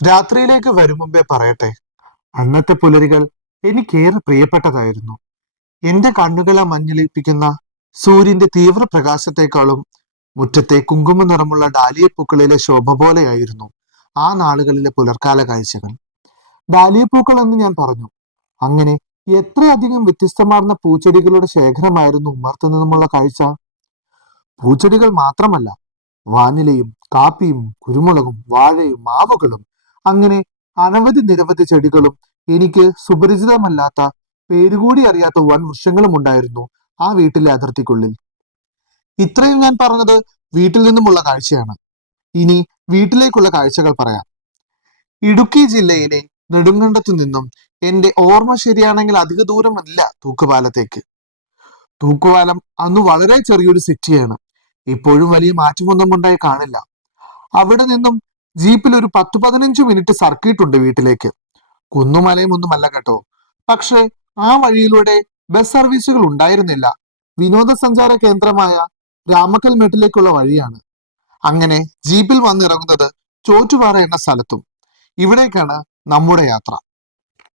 രാത്രിയിലേക്ക് വരും മുമ്പേ പറയട്ടെ, അന്നത്തെ പുലരികൾ എനിക്കേറെ പ്രിയപ്പെട്ടതായിരുന്നു. എന്റെ കണ്ണുകളെ മഞ്ഞളിപ്പിക്കുന്ന സൂര്യന്റെ തീവ്ര പ്രകാശത്തെക്കാളും മുറ്റത്തെ കുങ്കുമ നിറമുള്ള ഡാലിയപ്പൂക്കളിലെ ശോഭ പോലെയായിരുന്നു ആ നാളുകളിലെ പുലർക്കാല കാഴ്ചകൾ. ഡാലിയപ്പൂക്കൾ എന്ന് ഞാൻ പറഞ്ഞു. അങ്ങനെ എത്രയധികം വ്യത്യസ്തമാർന്ന പൂച്ചെടികളുടെ ശേഖരമായിരുന്നു ഉമ്മർത്ത് നിന്നുമുള്ള കാഴ്ച. പൂച്ചെടികൾ മാത്രമല്ല, വാനിലയും കാപ്പിയും കുരുമുളകും വാഴയും മാവുകളും അങ്ങനെ അനവധി നിരവധി ചെടികളും എനിക്ക് സുപരിചിതമല്ലാത്ത പേരുകൂടി അറിയാത്ത വൻ വൃക്ഷങ്ങളും ഉണ്ടായിരുന്നു ആ വീട്ടിലെ അതിർത്തിക്കുള്ളിൽ. ഇത്രയും ഞാൻ പറഞ്ഞത് വീട്ടിൽ നിന്നുമുള്ള കാഴ്ചയാണ്. ഇനി വീട്ടിലേക്കുള്ള കാഴ്ചകൾ പറയാം. ഇടുക്കി ജില്ലയിലെ നെടുങ്കണ്ടത്തു നിന്നും എന്റെ ഓർമ്മ ശരിയാണെങ്കിൽ അധിക ദൂരമല്ല തൂക്കുപാലത്തേക്ക്. തൂക്കുപാലം അന്ന് വളരെ ചെറിയൊരു സിറ്റിയാണ്. ഇപ്പോഴും വലിയ മാറ്റമൊന്നും ഉണ്ടായി കാണില്ല. അവിടെ നിന്നും ജീപ്പിൽ ഒരു 10-15 മിനിറ്റ് സർക്കിട്ട് ഉണ്ട് വീട്ടിലേക്ക്. കുന്നുമലയും ഒന്നുമല്ല കേട്ടോ. പക്ഷെ ആ വഴിയിലൂടെ ബസ് സർവീസുകൾ ഉണ്ടായിരുന്നില്ല. വിനോദസഞ്ചാര കേന്ദ്രമായ രാമക്കൽമേട്ടിലേക്കുള്ള വഴിയാണ്. അങ്ങനെ ജീപ്പിൽ വന്നിറങ്ങുന്നത് ചോറ്റുപാറ എന്ന സ്ഥലത്തും. ഇവിടേക്കാണ് നമ്മുടെ യാത്ര.